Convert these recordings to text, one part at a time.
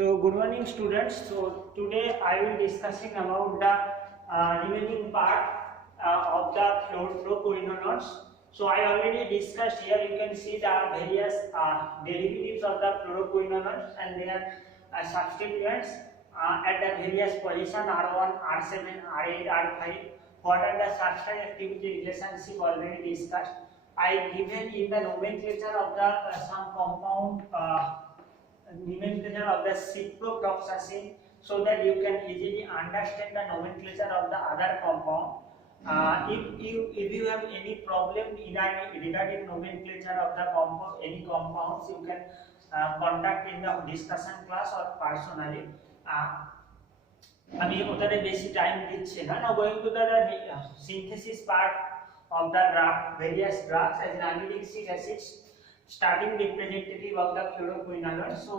So good morning students. So today I will discussing about the remaining part of the fluoroquinolones. So I already discussed here. You can see the various derivatives of the fluoroquinolones and their substituents at the various position R1, R7, R8, R5. What are the substrate activity relationship already discussed. I given in the nomenclature of the some compound. Nomenclature of the ciprofloxacin so that you can easily understand the nomenclature of the other compound. If you have any problem regarding nomenclature of the compound, any compounds, you can contact in the discussion class or personally. আমি ওটাতে বেশি time দিচ্ছি না now going to the synthesis part of the various drugs as nalidixic acid starting representative of the fluoroquinolone. So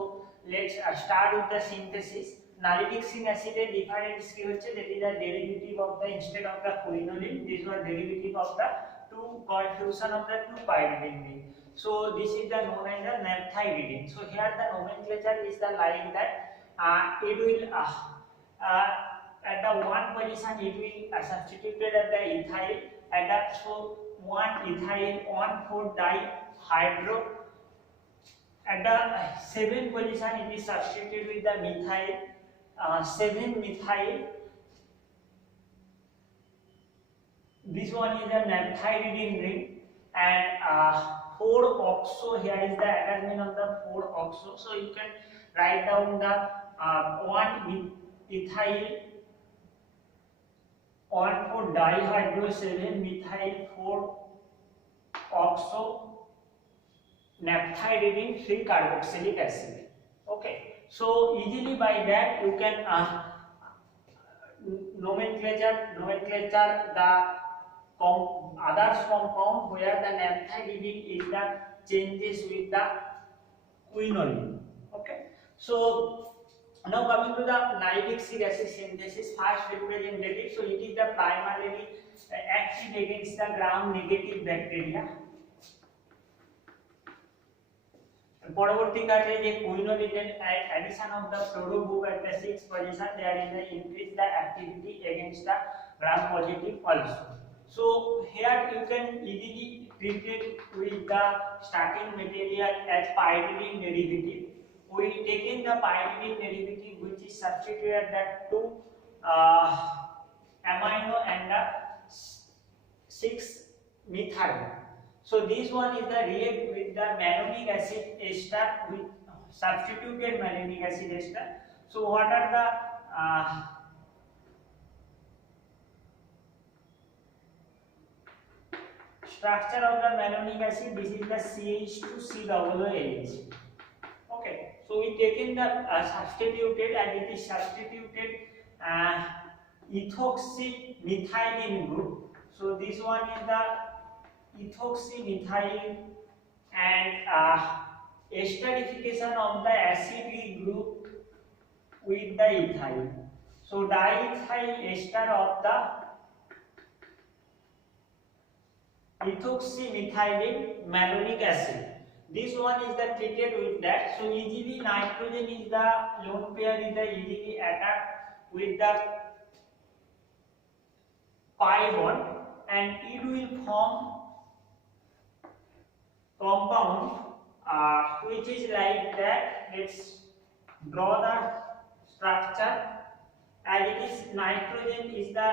let's start with the synthesis. Nalidixic acid এর difference কি হচ্ছে, that is the derivative of the instead of the quinoline, this was derivative of the two coefficient of the two pyridine ring. So this is the known as the naphthyridine. So here the nomenclature is the like that it will at the one position it will substituted at the ethyl at that, so one ethyl 1,4 dihydro at the 7 position it is substituted with the methyl 7 methyl. This one is a naphthyridine ring and 4 oxo. Here is the attachment of the 4 oxo. So you can write down the 1 ethyl 1,4 dihydro 7 methyl 4 oxo naphthyridine 3 carboxylic acid. Okay, so easily by that you can nomenclature the others compound where the naphthyridine is the changes with the quinoline. Okay, so now coming to the nalidixic acid synthesis, first representative. So it is the primarily active against the gram-negative bacteria. পরবর্তীকালে যে quinoline addition of the fluoro group at the 6th position, there is the increase the activity against the gram-positive also. So here you can easily treat it with the starting material as pyridine derivative. We taken the pyridine derivative which is substituted that two amino and the 6 methyl. So this one is the react with the malonic acid ester with substituted malonic acid ester. So what are the structure of the malonic acid? This is the CH2COOH. Okay, so we taken the substituted and it is substituted ethoxymethylene group. So this one is the ethoxymethylene and esterification of the acidic group with the ethyl. So diethyl ester of the ethoxymethylene malonic acid. This one is the treated with that. So easily nitrogen is the lone pair is the easily attack with the pi bond and it will form compound which is like that. Let's draw the structure as it is. Nitrogen is the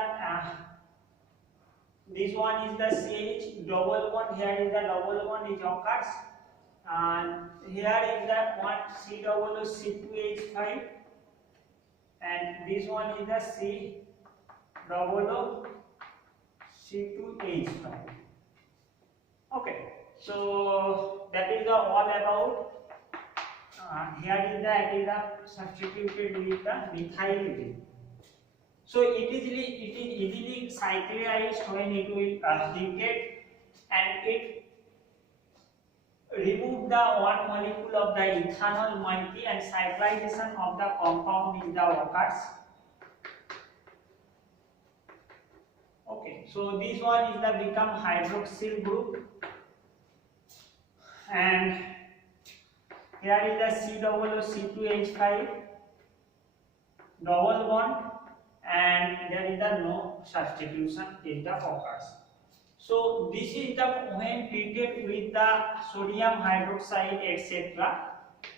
this one is the CH double bond, here is the double bond is occurs and here is the one C+C2H5 and this one is the C+C2H5. Okay, so that is the all about here is the substituted with the methyl group. So it is easily cyclized when it will heated and it remove the one molecule of the ethanol moiety and cyclization of the compound is the occurs. Okay, so this one is the become hydroxyl group and here is the C+C2H5 double bond, and there is the no substitution is the occurs. So this is the when treated with the sodium hydroxide etc.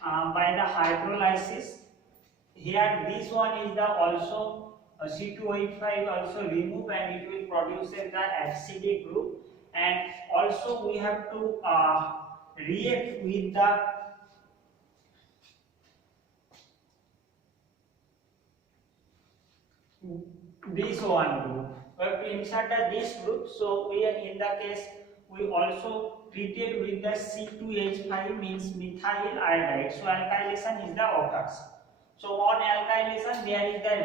By the hydrolysis. Here this one is the also C2H5 also remove and it will produce the acidic group, and also we have to react with the this one group. We have to insert this group, so we are in the case we also treated with the C2H5 means methyl iodide. So alkylation is the occurs. So on alkylation there is the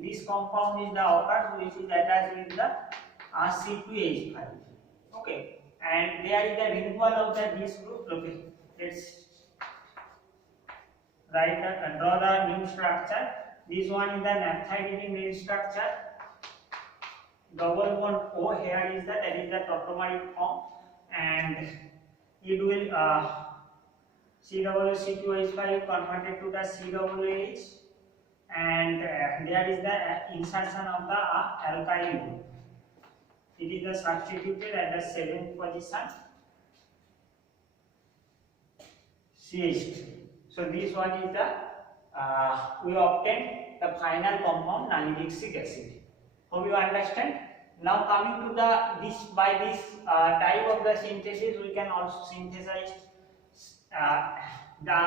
this compound is the occurs which is attached with the C2H5. Okay, and there is the removal of the this group. Okay, let's write the draw the new structure. This one is the naphthyridine ring structure. Double bond O here is that is the tautomeric form, and it will COOH5 converted to the COOH, and there is the insertion of the alkyl group. It is the substituted at the 7th position CH3. So this one is the we obtain the final compound nalidixic acid. Hope you understand. Now coming to the this by this type of the synthesis we can also synthesize the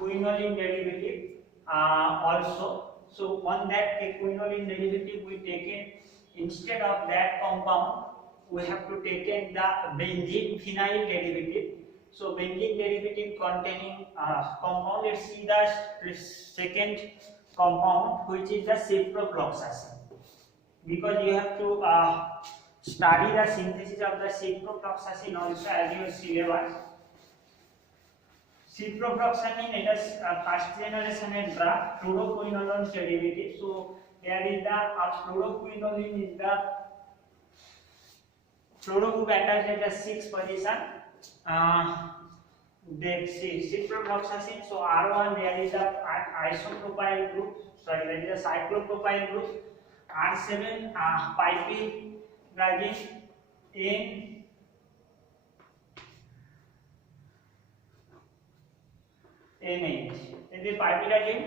quinoline derivative also. So on that quinoline derivative we taken instead of that compound we have to taken the benzene phenyl derivative. So benzene derivative containing compound. Let's see the second compound which is the ciprofloxacin. Because you have to study the synthesis of the ciprofloxacin also as your syllabus. Ciprofloxacin is first generation drug fluoroquinolone derivative. So here is the fluoroquinolone is the fluoro group attached at the 6th position. They see ciprofloxacin. So R1 there is the isopropyl group. Sorry, there is a cyclopropyl group. R7 pipiragine in NH. This is pipiragine,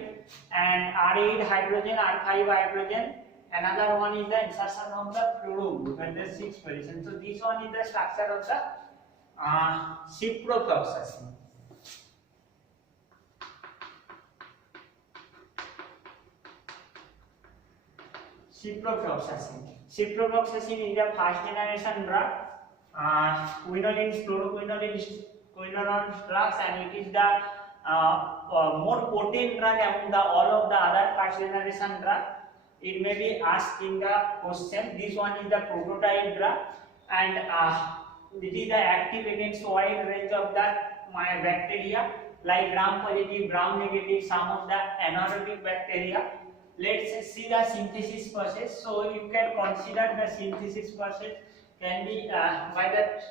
and R8 hydrogen, R5 hydrogen. Another one is the insertion of the fluoro group at the 6th position. So this one is the structure of the ciprofloxacin. Ciprofloxacin is the first generation drug. Quinoline, fluoroquinolone drugs, and it is the more potent drug among all of the other first generation drug. It may be asked in the question. This one is the prototype drug, and it is the active against wide range of the bacteria like gram positive, gram negative, some of the anaerobic bacteria. Let's see the synthesis process. So you can consider the synthesis process can be by that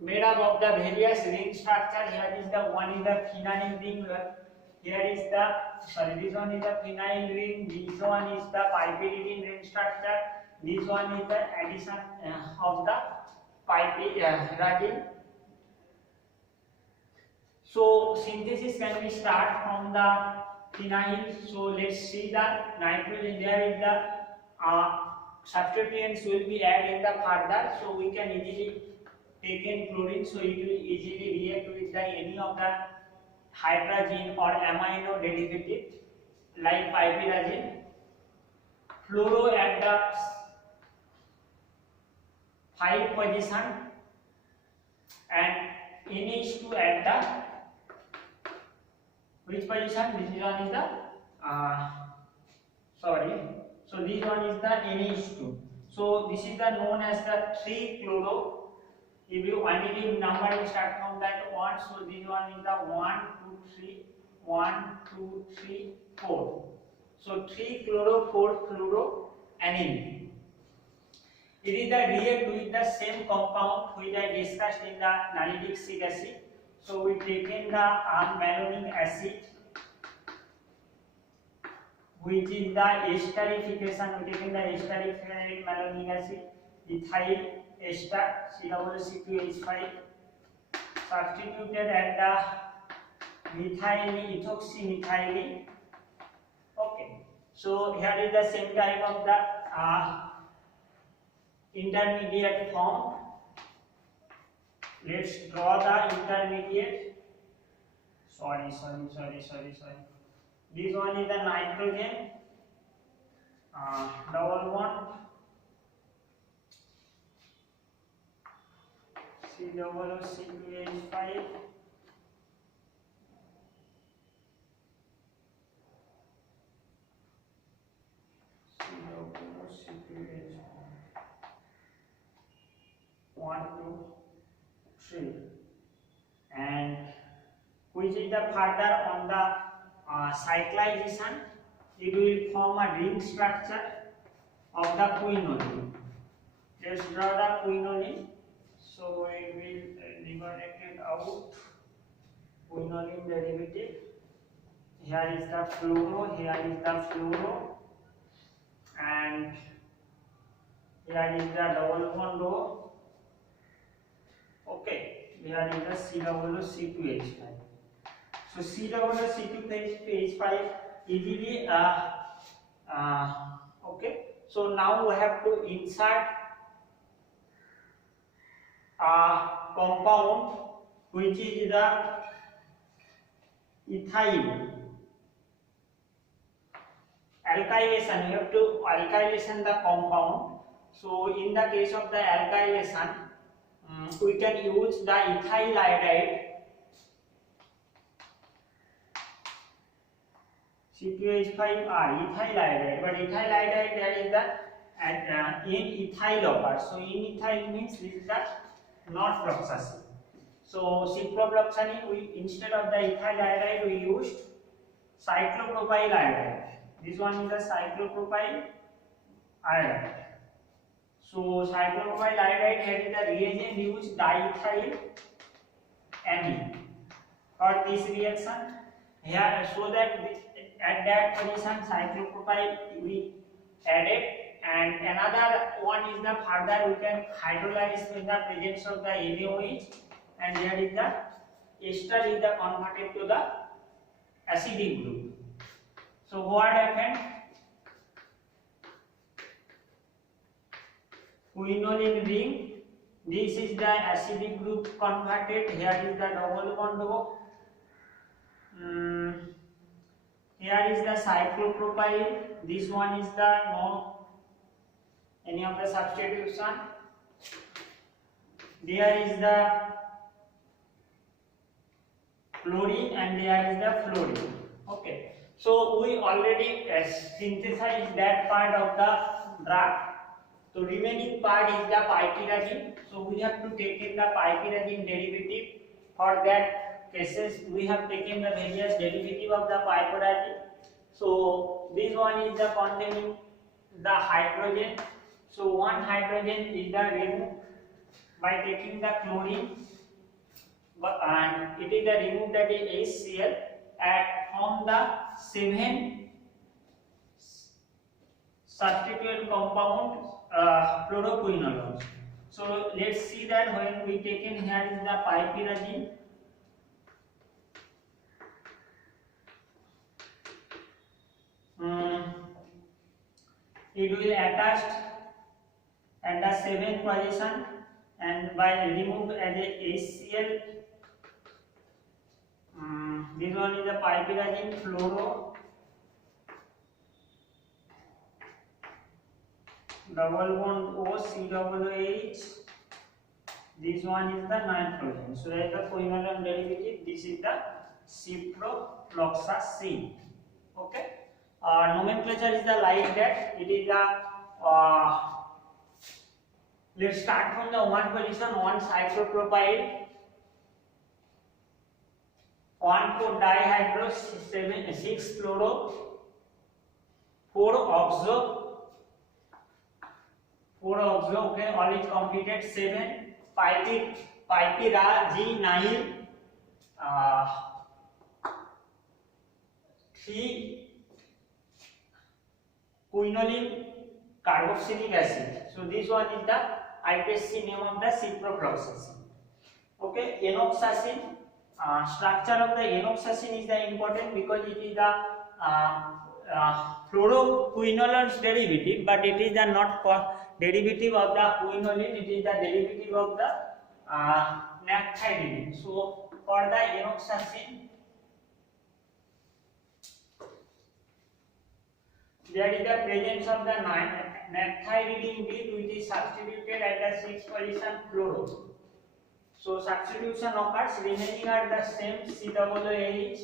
made up of the various ring structure. Here is the one is the phenyl ring. Here is the this one is the phenyl ring. This one is the piperidine ring structure. This one is the addition of the piperidine. So synthesis can be start from the phenyl. So let's see the nitrogen. There is the substituents will be added in the further. So we can easily take in chlorine. So it will easily react with the any of the hydrogen or amino derivative like piperazine. Fluoro at the 5th position and NH2 at the which position? This one is the sorry. So this one is the NH2. So this is the known as the 3-chloro. If you additive numbering start from that 1, so this one is the 1, 2, 3, 1, 2, 3, 4. So 3-chloro, 4-fluoro aniline. It is the react with the same compound which I discussed in the nalidixic acid. So we taken the malonic acid which is the esterification. We taken the esterified malonic acid, ethyl ester C2H5 substituted at the methyl ethoxymethyl. Okay, so here is the same type of the intermediate form. Let's draw the intermediate. Sorry. This one is the nitrogen, double bond, C2H5, C2H5, 1, 2, 3, and which is the further on the cyclization, it will form a ring structure of the quinoline. Let's draw the quinoline. So we will liberate it out. Quinoline derivative. Here is the fluoro, here is the fluoro, and here is the double bond O. Okay, here is the C2H5. So C2H5 easily okay. So now we have to insert a compound which is the ethyl alkylation. We have to alkylation the compound. So in the case of the alkylation, we can use the ethyl iodide. C2H5 ethyl iodide, but ethyl iodide there is the in ethyl occurs. So in ethyl means this is the not fluoxacin. So ciprofloxacin, we instead of the ethyl iodide we used cyclopropyl iodide. This one is the cyclopropyl iodide. So cyclopropyl iodide here is the reagent used diethyl amine for this reaction. Here so that at that position cyclopropyl we added, and another one is the further we can hydrolyze in the presence of the NaOH, and here is the ester is the converted to the acidic group. So what happened? Quinoline ring, this is the acidic group converted, here is the double bond O. Here is the cyclopropyl, this one is the no any of the substitution. There is the chlorine and there is the fluorine. Okay, so we already synthesized that part of the drug. So remaining part is the piperazine. So we have to take in the piperazine derivative. For that cases we have taken the various derivative of the piperazine. So this one is the containing the hydrogen. So one hydrogen is the removed by taking the chlorine, and it is the removed, that is HCl, and from the 7 substituent compound fluoroquinolones. So let's see that when we taken here is the piperazine. It will attach at the 7th position, and by remove as a HCl. This one is the piperazine fluoro, double bond O, COOH. This one is the nitrogen. So that is the quinoline derivative. This is the ciprofloxacin. Okay. Nomenclature is the like that. It is the let's start from the one position. 1 cyclopropyl, 1,4 dihydro, 6 fluoro, 4 oxo. Okay, all is completed. 7 piperazine, 3 quinoline carboxylic acid. So this one is the IPSC name of the ciprofloxacin. Okay, enoxacin. Structure of the enoxacin is the important because it is the fluoroquinolones derivative, but it is the not derivative of the quinoline. It is the derivative of the naphthyridine. So for the enoxacin, there is the presence of the naphthyridine group which is substituted at the 6th position fluoro. So substitution occurs, remaining are the same COOH,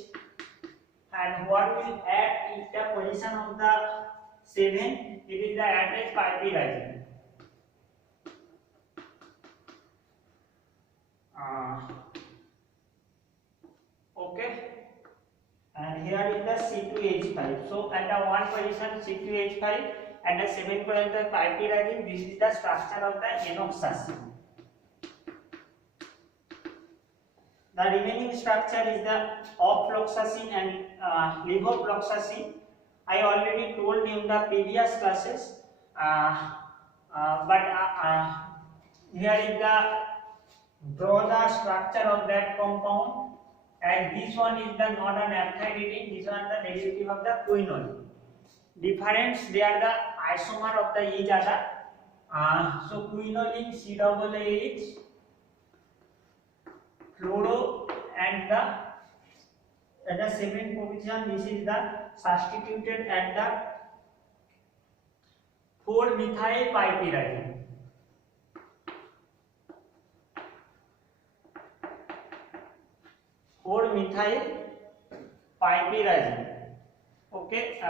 and what will add is the position of the 7, it is the added piperazine. Okay, and here is the C2H5. So at the 1 position C2H5, at the 7 position piperazine. This is the structure of the enoxacin. The remaining structure is the ofloxacin and levofloxacin. I already told you in the previous classes, but here is the draw the structure of that compound, and this one is the not a naphthyridine, this one the derivative of the quinoline. Difference, they are the isomer of the each other. So quinoline COOH, fluoro, and at the 7th position this is the substituted at the 4-methyl piperazine. Okay,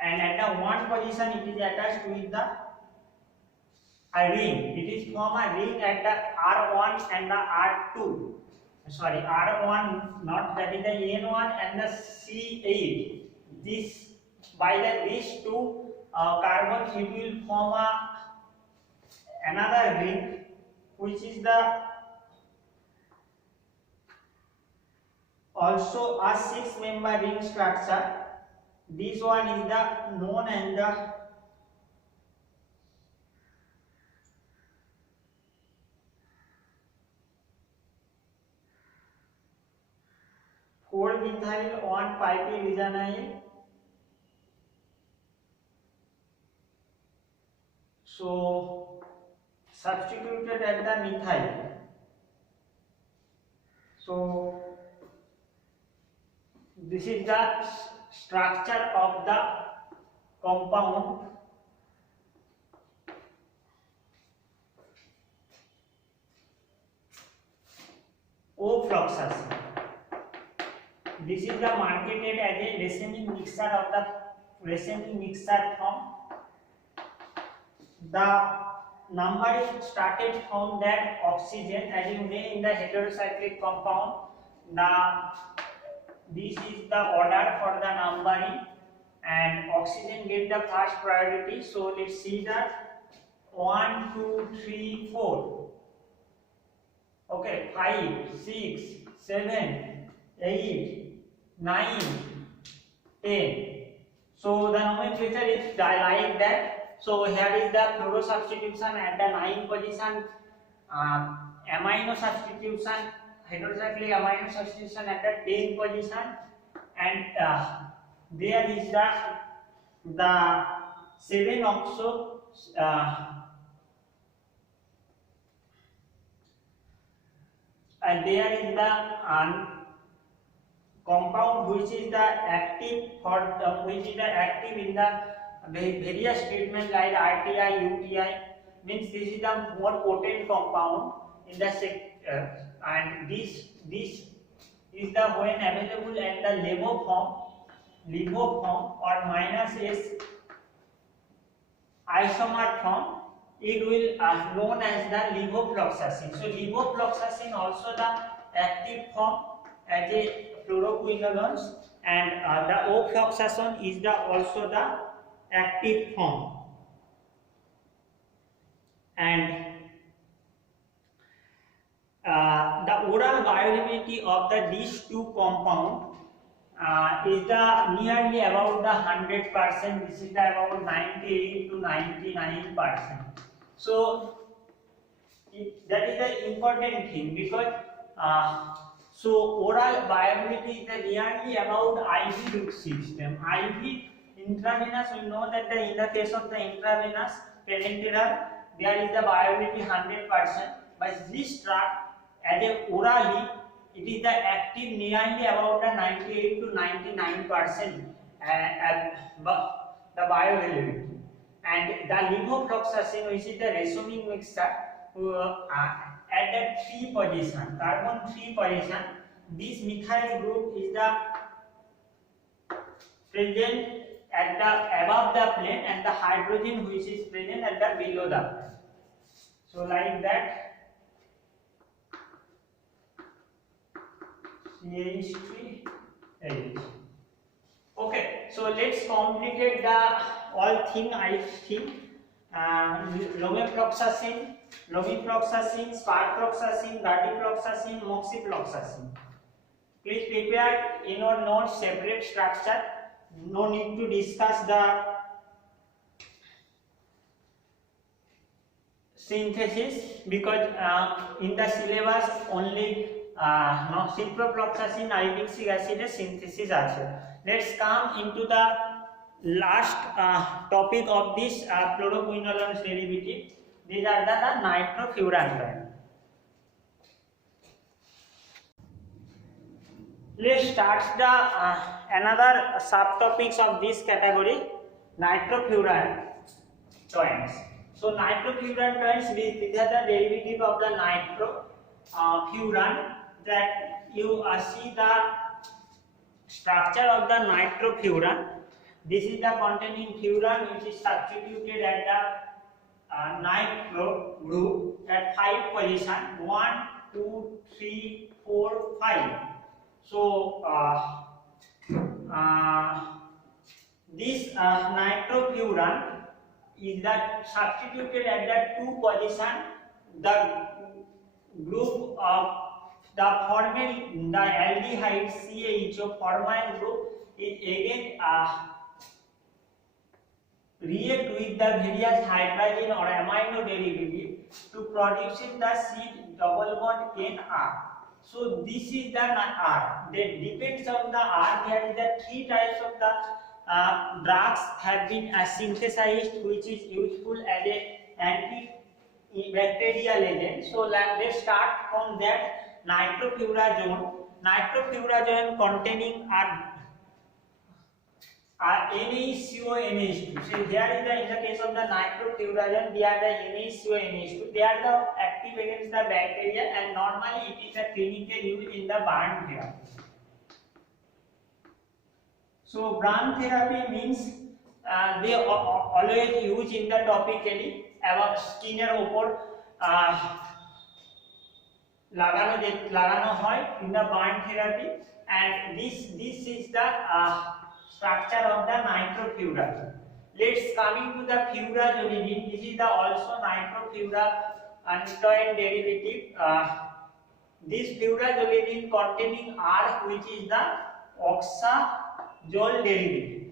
and at the 1 position it is attached with the a ring. It is from a ring at the R1 and the R2. Sorry, R1, not that is the N1 and the C8. This by these two carbons it will form another ring, which is the also a 6-member ring structure. This one is the known and the methyl 1-piperazine. So substituted at the methyl. So this is the structure of the compound. Ofloxacin. This is the marketed as a racemic mixture of the racemic mixture from the number is started from that oxygen, as you know in the heterocyclic compound. This is the order for the numbering, and oxygen get the first priority. So let's see that 1, 2, 3, 4. Okay, 5, 6, 7, 8, 9, 10. So the nomenclature is like that. So here is the fluoro substitution at the 9 position, amino substitution, hydrocyclic amino substitution at the 10 position, and there is the 7 oxo and there is the compound which is the active for which is the active in the various treatment like RTI, UTI. Means this is the more potent compound in the and this is the when available at the levo form or -S isomer form, it will known as the levofloxacin. So levofloxacin also the active form as a fluoroquinolones, and the ofloxacin is the also the active form. And the oral bioavailability of these two compounds is the nearly about the 100%. This is the about 98 to 99%. So that is the important thing, because so oral viability is the nearly about IV route system. IV intravenous, we know that in the case of the intravenous parenteral there is the viability 100%, but this drug as a orally it is the active nearly about the 98 to 99% the bioavailability. And the levofloxacin, which is the racemine mixture, at the 3 position, carbon 3 position, this methyl group is the present at the above the plane, and the hydrogen which is present at the below the plane. So like that, CH3H. Okay, so let's complicate the all thing. I think lomifloxacin, sparfloxacin, datifloxacin, moxifloxacin. Please prepare in your notes separate structure. No need to discuss the synthesis, because in the syllabus only ciprofloxacin, ipecac acid synthesis also. Let's come into the last topic of this fluoroquinolones derivative. These are the nitrofurantoin. Let's start the another subtopics of this category, nitrofurantoins. So nitrofurantoins, these are the derivative of the nitrofuran. That you see the structure of the nitrofuran. This is the containing furan which is substituted at the nitro group at 5 position, 1, 2, 3, 4, 5. So this nitrofuran is that substituted at the 2 position. The group of the formyl, the aldehyde CaHO formyl group is again react with the various hydrogen or amino derivative to producing the C double bond NR. So this is the R. That depends on the R. There is the 3 types of the drugs have been synthesized, which is useful as a antibacterial agent. So let's start from that. Nitrofurazone containing NaCONH2. So here is the, in the case of the nitrofurazone, they are the NaCONH2. They are the active against the bacteria, and normally it is a clinical use in the burn therapy. So burn therapy means they always use in the topically about skin opor লাগানো হয় in the burn therapy, and this is the structure of the nitrofurazone. Let's coming to the furazolidine. This is the also nitrofurantoin derivative. This furazolidine containing R, which is the oxazole derivative.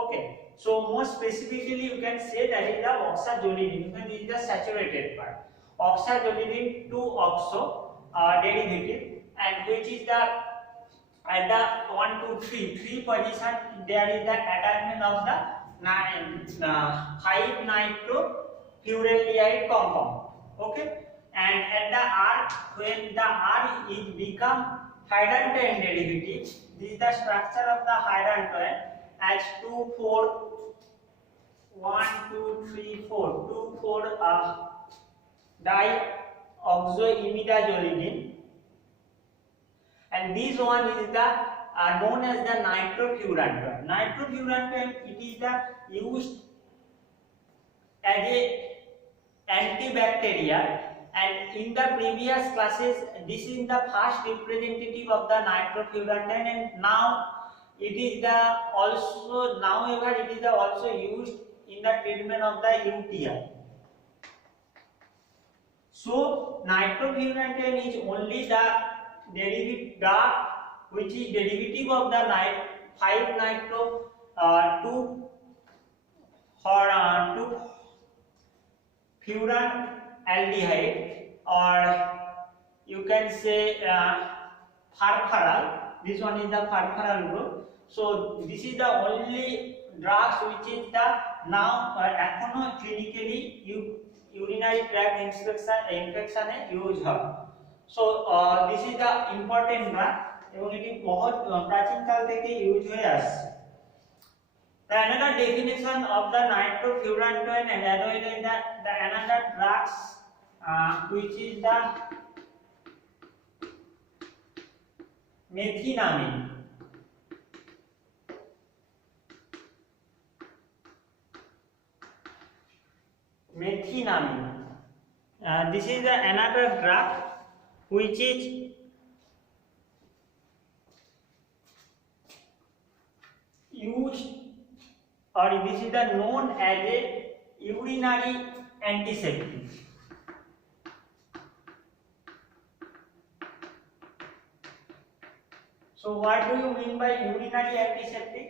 Okay, so more specifically you can say that is the oxazolidine, because this is the saturated part. Oxazolidine 2-oxo derivative, and which is the at the 1, 2, 3 position there is the attachment of the 5-nitrofuraldehyde compound. Okay, and at the R, when the R is become hydantoin derivative, this is the structure of the hydantoin as 2,4 1, 2, 3, 4 dioxoimidazolidine, and this one is the known as the nitrofurantoin. Nitrofurantoin, it is the used as a antibacterial, and in the previous classes this is the first representative of the nitrofurantoin, and now it is the also however it is the also used in the treatment of the UTI. So nitrofurantoin is only the derivative drug which is derivative of the 5 nitro 2 or 2 furan aldehyde, or you can say farfaral. This one is the farfaral group. So this is the only drugs which is the now echono clinically urinary tract infection use হয়. So this is the important drug এবং এটি বহুত প্রাচীন কাল থেকে use হয়ে আসছে. The another definition of the nitrofurantoin and aldehyde is that the another drugs which is the methenamine. Methenamine. This is the another drug which is used, or this is the known as a urinary antiseptic. So what do you mean by urinary antiseptic?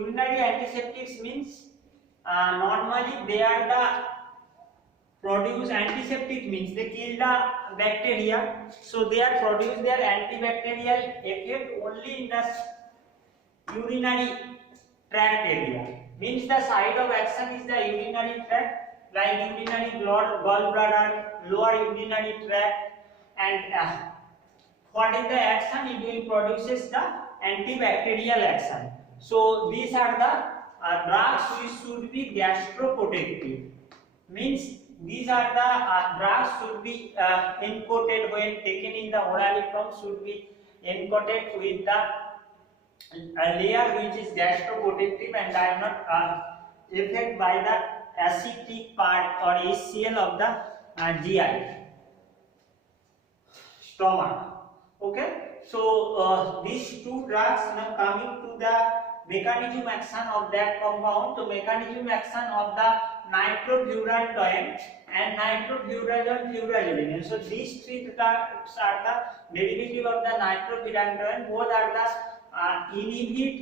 Urinary antiseptics means normally they are the produce antiseptic means they kill the bacteria, so they are produce their antibacterial effect only in the urinary tract area. Means the site of action is the urinary tract, like urinary gallbladder, lower urinary tract, and what is the action? It will produces the antibacterial action. So these are the drugs which should be gastroprotective. Means these are the drugs should be encoded when taken in the orally form, should be encoded with the layer which is gastroprotective and are not affected by the acidic part or HCl of the GI stomach. Okay, so these two drugs, now coming to the mechanism action of that compound. So mechanism action of the nitrofurantoin and nitrofurantoin. So these three drugs are the derivative of the nitrofurantoin. Both are the inhibit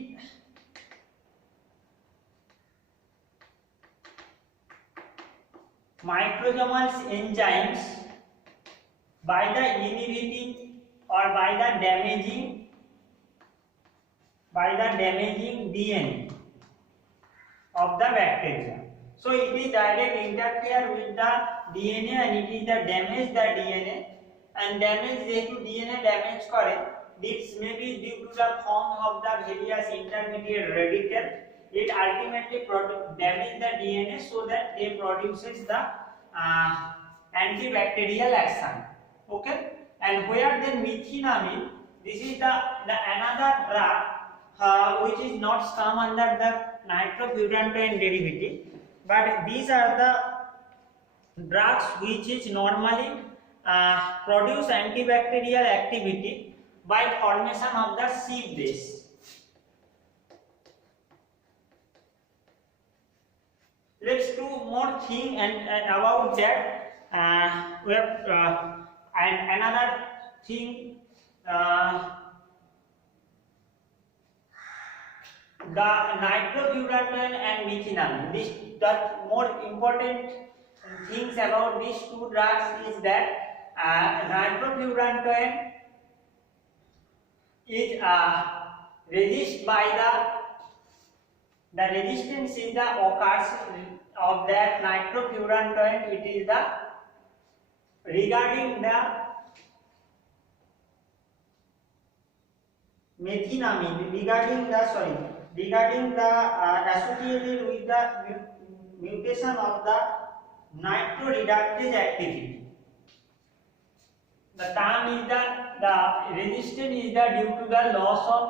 microsomal enzymes by the inhibiting or by the damaging DNA of the bacteria. So it is direct interfere with the DNA and it is the damage the DNA, and damage যেহেতু DNA damage করে, this may be due to the form of the various intermediate radical. It ultimately damage the DNA so that they produces the antibacterial action. Okay, and where then methenamine, this is the another drug which is not come under the nitrofurantoin derivative, but these are the drugs which is normally produce antibacterial activity by formation of the C base. Let's do more thing and about that. We have and another thing, the nitrofurantoin and methenamine. This the more important things about these two drugs is that nitrofurantoin is resist by the resistance is the occurs of that nitrofurantoin. It is the regarding the methenamine, regarding the associated with the mutation of the nitroreductase activity. The term is the resistance is the due to the loss of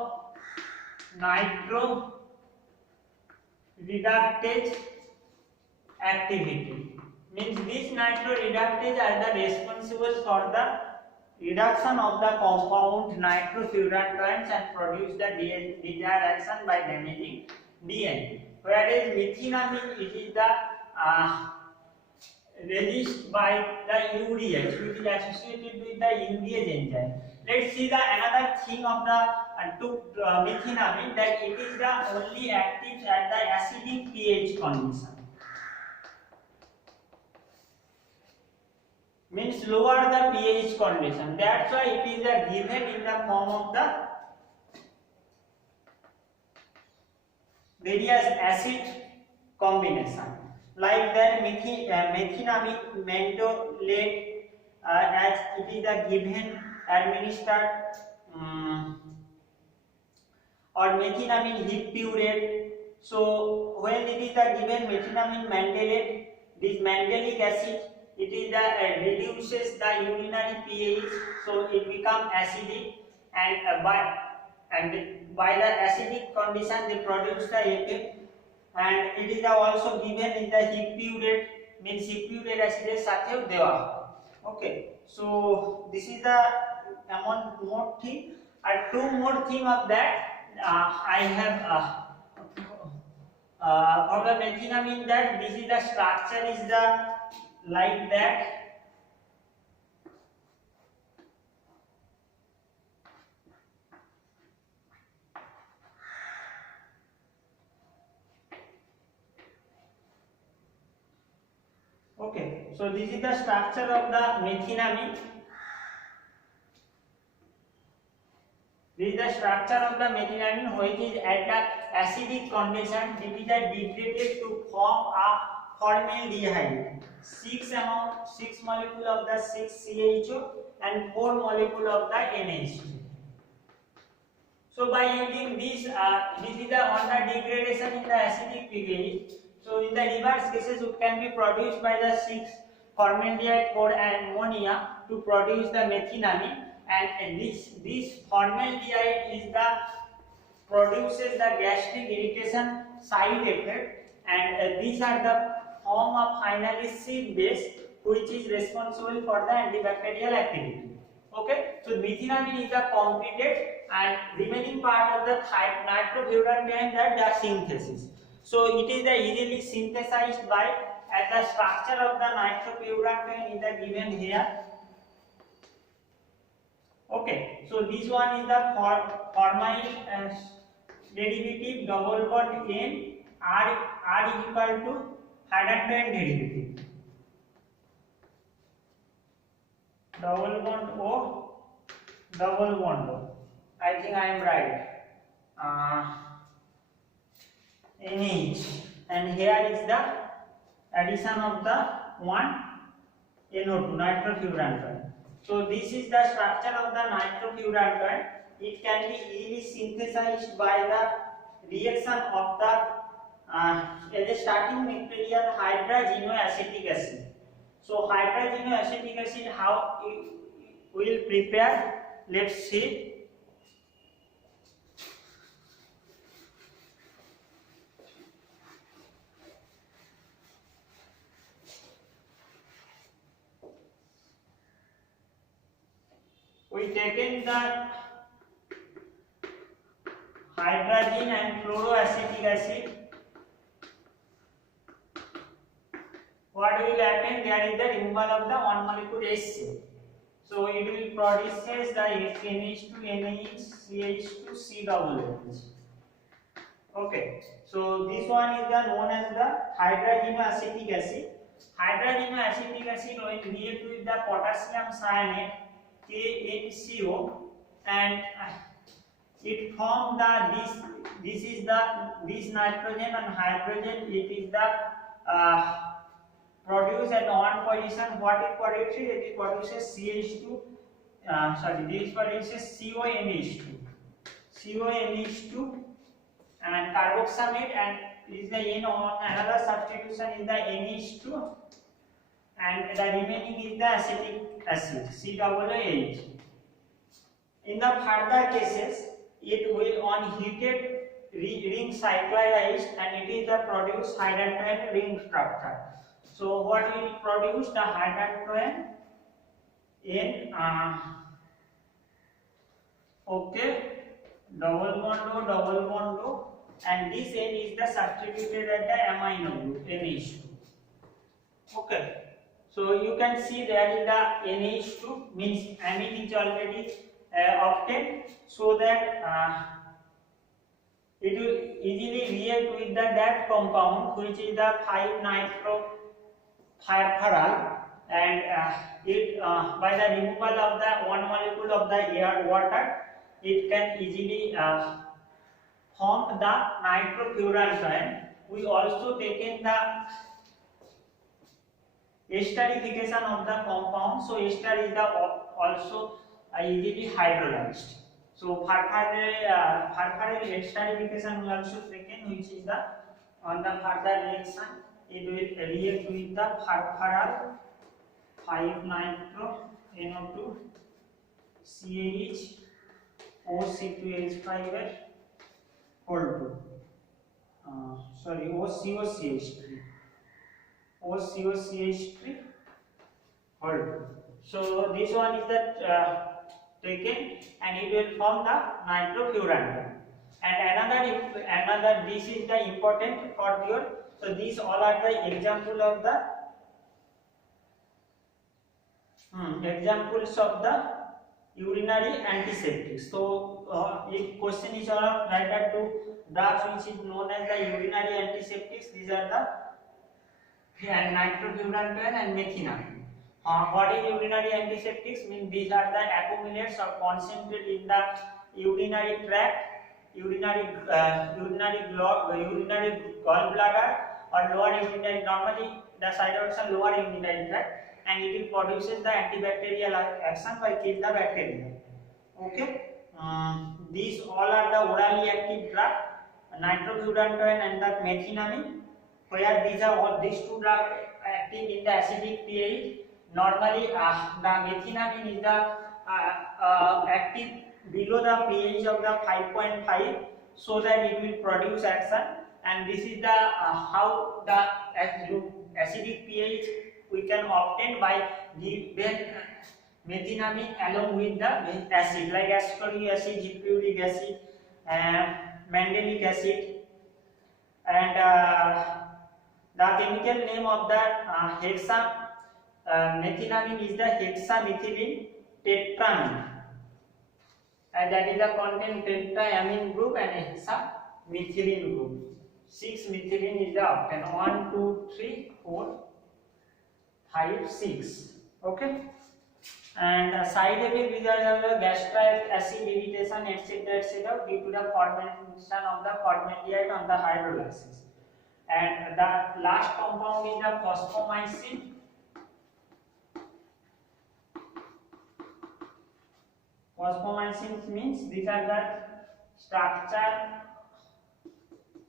nitroreductase activity. Means these nitroreductase are the responsible for the reduction of the compound nitrofurantoins and produce the desired action by damaging DNA. Whereas methenamine, it is the resist by the urease, which is associated with the urease enzyme. Let's see the another thing of the methenamine, that it is the only active at the acidic pH condition. Means lower the pH condition. That's why it is given in the form of the various acid combination. Like that methenamic mentholate, as it is given administered, or methenamine hipurate. So when it is given methenamine mentholate, this mentholic acid, it is reduces the urinary pH, so it become acidic, and by the acidic condition they produce the effect. And it is also given in the hipurate, means hipurate acid এর সাথেও দেওয়া হয়. Okay, so this is the one more thing, and two more thing of that I have for the methenamine, that this is the structure is the like that. Okay, so this is the structure of the methenamine. This is the structure of the methenamine, which is at the acidic condition. It is degraded to form a formaldehyde. 6 molecule of the 6-CHO and 4 molecule of the NH2. So by using this, this is the on the degradation in the acidic pH. So in the reverse cases, it can be produced by the 6-formaldehyde 4 ammonia to produce the methenamine, and this formaldehyde is the produces the gastric irritation side effect, and these are the form of finally acid base, which is responsible for the antibacterial activity. Okay, so methenamine is the completed, and remaining part of the nitrofurantoin, that the synthesis. So it is easily synthesized by, as the structure of the nitrofurantoin is given here. Okay, so this one is the formyl derivative double bond N, R is equal to hydrogen derivative, double bond O, double bond O. I think I am right. NH, and here is the addition of the one NO2, nitrofurantoin. So this is the structure of the nitrofurantoin. It can be easily synthesized by the reaction of the as a starting material hydrogenoacetic acid. So hydrogenoacetic acid, how it will prepare? Let's see. We taken the hydrogen and fluoroacetic acid. What will happen? There is the removal of the one molecule HC. So it will produces the NH2, NH, CH2, C double H. Okay, so this one is the known as the hydrogenoacetic acid. Hydrogenoacetic acid when react with the potassium cyanate KNCO, and it form the this is the this nitrogen and hydrogen. It is the produce at one position. What it produces? It produces CH2. This produces CONH2, and carboxamide, and is the another substitution is the NH2, and the remaining is the acetic acid COOH. In the further cases, it will on heated ring cyclized, and it is the produce hydrogen ring structure. So what will produce? The hydrogen in okay, double bond O, and this N is the substituted at the amino group NH2. Okay, so you can see there is the NH2, means amine is already obtained so that it will easily react with that compound which is the 5-nitropyrferal, and it by the removal of the one molecule of the air water, it can easily form the nitrofurantoin. We also taken the esterification of the compound, so ester is the also easily hydrolyzed. So further esterification we also taken, which is the on the further reaction it will react with the furfural 5-nitro-NO2 CH OC2H5 whole 2 sorry OCOCH3 OCOCH3 whole 2. So this one is that taken, and it will form the nitrofurantoin. And another this is the important for your. So these all are the example of the examples of the urinary antiseptics. So if question is related to drugs which is known as the urinary antiseptics, these are the nitrofurantoin and methenamine. What is urinary antiseptics? Means these are the accumulates or concentrate in the urinary tract, urinary gallbladder or lower urinary. Normally the cytosol lower urinary tract, and it produces the antibacterial action by kill the bacteria. Okay. These all are the orally active drug, nitrofurantoin and the methenamine. Where these two drugs active in the acidic pH. Normally, the methenamine is the active below the pH of the 5.5, so that it will produce action. And this is the how the acidic pH we can obtain by giving methenamine along with the acid like ascorbic acid, hippuric acid, mandelic acid, and the chemical name of the methenamine is the hexamethylene tetramine, and that is the content tetraamine group and hexamethylene group. 6 methylene is the obtained. 1, 2, 3, 4, 5, 6. Okay. And side effect these are the gastric acid irritation, etc., due to the formation of the formaldehyde on the hydrolysis. And the last compound is the phosphomycin. Phosphomycin means these are the structure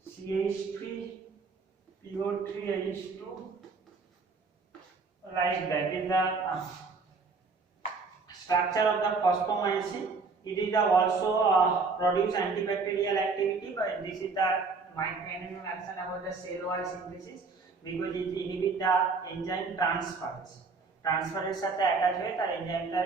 CH3 PO3H2 like that is the structure of the phosphomycin. It is also produce antibacterial activity, but this is the mechanism action about the cell wall synthesis, because it inhibit the enzyme transferase. Transferase সাথে attach হয়ে তার এনজাইমটা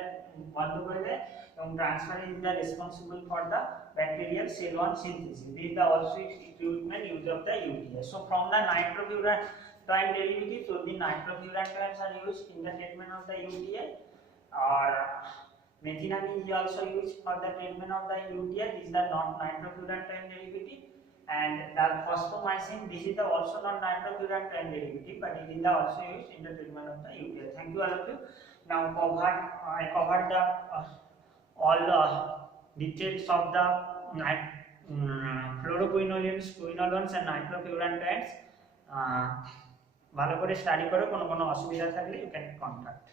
বন্ধ করে দেয়, এবং transferase is the responsible for the bacterial cell wall synthesis. This is the also treatment use of the UTI. So from the nitrofurantoin derivative, so the nitrofurantoins are used in the treatment of the UTI, or methenamine is also used for the treatment of the UTI. This is the non-nitrofurantoin derivative. And the phosphomycin, this is the also non-nitrofurantoin derivative, but it is also used in the treatment of the UTI. Thank you all of you. Now I covered the all details of the fluoroquinolones, quinolones and nitrofurantoins. ভালো করে study করো, কোনো অসুবিধা থাকলে you can contact.